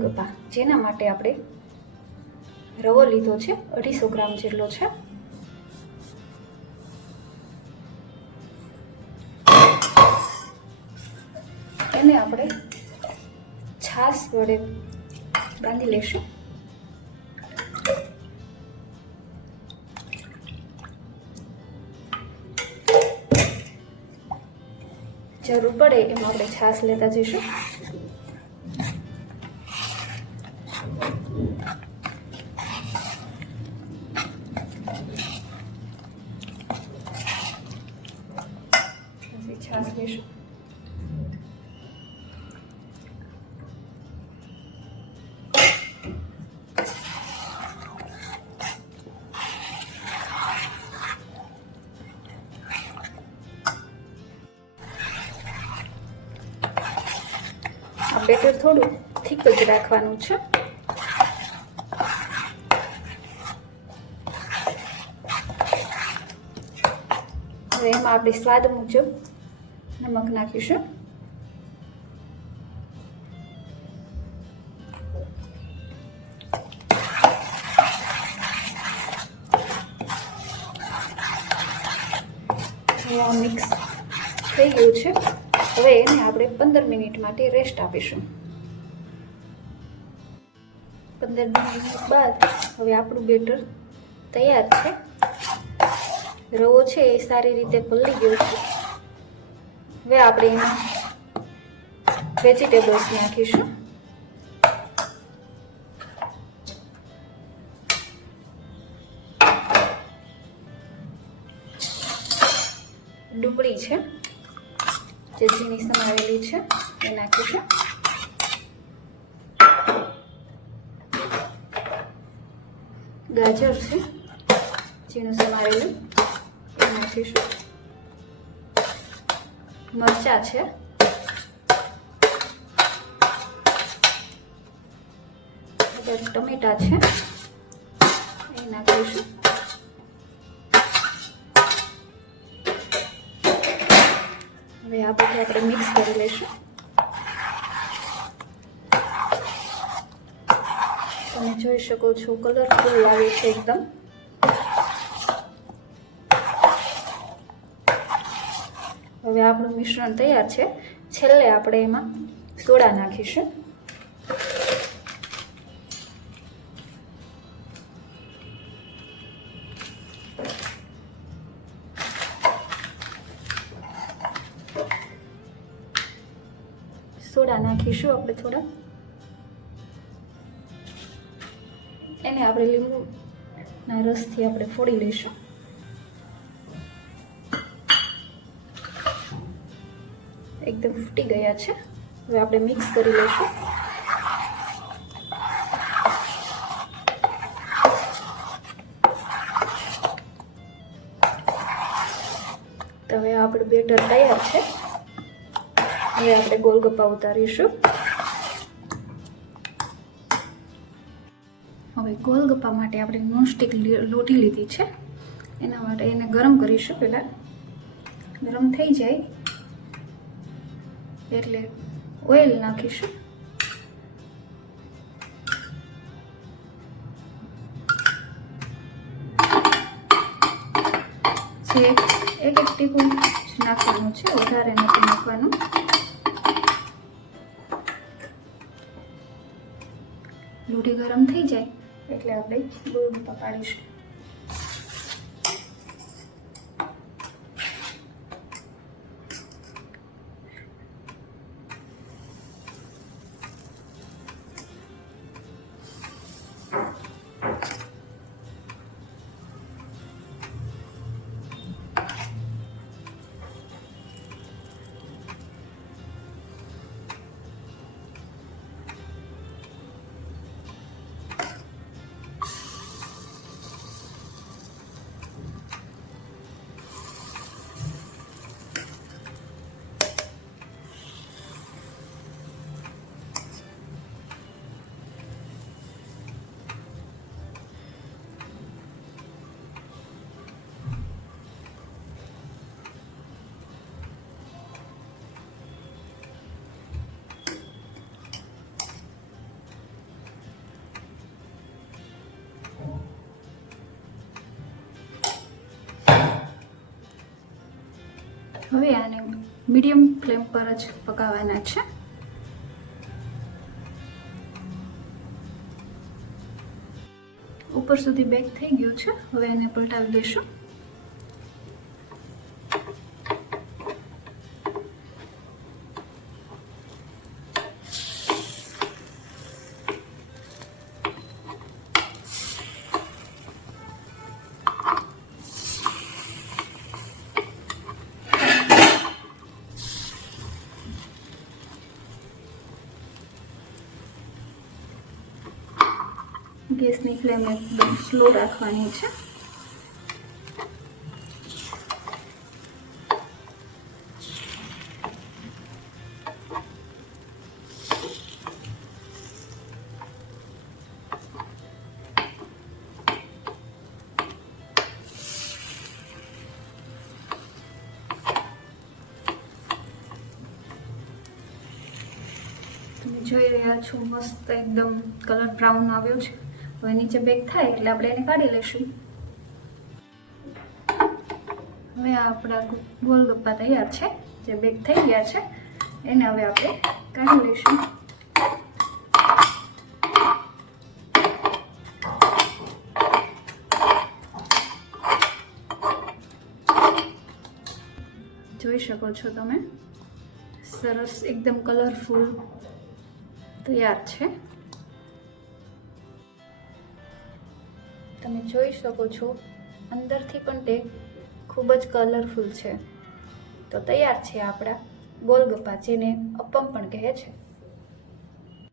ગોલગપ્પા, જેના માટે આપણે રવો લીધો છે 250 ગ્રામ જેટલો છે. એને આપણે છાશ વડે બાંધી લેશું. જરૂર પડે એમાં આપણે છાશ લેતા જઈશું. છાશ લેશું. આ બેટર થોડું થીક જ રાખવાનું છે. હવે એમાં આપણે સ્વાદ મુજબ નમક નાખીશું. આ મિક્સ થઈ ગયું છે. હવે એને આપણે 15 મિનિટ માટે રેસ્ટ આપીશું. 15 મિનિટ બાદ હવે આપણું બેટર તૈયાર છે. રવો છે એ સારી રીતે પલળી ગયો છે. હવે આપણે એમાં વેજીટેબલ્સ નાખીશું. ડુંગળી છે જે ઝીણી સમારેલી છે એ નાખીશું. ગાજર છે ઝીણું સમારેલું એ નાખીશું. મરચાં છે, ટમેટા છે એ નાખીશું. હવે આ બધું આપણે મિક્સ કરી લઈશું. તમે જોઈ શકો છો કલરફુલ લાગે છે એકદમ. હવે આપણું મિશ્રણ તૈયાર છે. છેલ્લે આપણે એમાં સોડા નાખીશું. સોડા નાખીશું આપણે થોડા. એને આપણે લીંબુના રસથી આપણે ફોડી લઈશું. એકદમ ફૂટી ગયા છે. હવે આપણે મિક્સ કરી લઈશું. તો હવે આપણું બેટર તૈયાર છે. હવે આપણે ગોલગપ્પા ઉતારીશું. હવે ગોલગપ્પા માટે આપણે નોનસ્ટિક લોટી લીધી છે. એના માટે એને ગરમ કરીશું. પહેલાં ગરમ થઈ જાય એટલે ઓઇલ નાખીશું. જે એક ટીપું નાખવાનું છે, વધારે નથી નાખવાનું. લોટી ગરમ થઈ જાય એટલે આપણે ગોલગપ્પા પાડીશું. હવે આને મીડિયમ ફ્લેમ પર જ પકાવવાના છે. ઉપર સુધી બેક થઈ ગયું છે. હવે એને પલટાવી દઈશું. ગેસની ફ્લેમ એકદમ સ્લો રાખવાની છે. તમે જોઈ રહ્યા છો મસ્ત એકદમ કલર બ્રાઉન આવ્યો છે. હવે નીચે બેક થાય એટલે આપણે એને કાઢી લઈશું. હવે આપણા ગોલગપ્પા તૈયાર છે. જે બેક થઈ ગયા છે એને હવે આપણે કાઢી લઈશું. જોઈ શકો છો તમે, સરસ એકદમ કલરફુલ તૈયાર છે. તમે જોઈ શકો છો અંદરથી પણ તે ખૂબ જ કલરફુલ છે. તો તૈયાર છે આપણા ગોલગપ્પા, જેને અપ્પમ પણ કહે છે.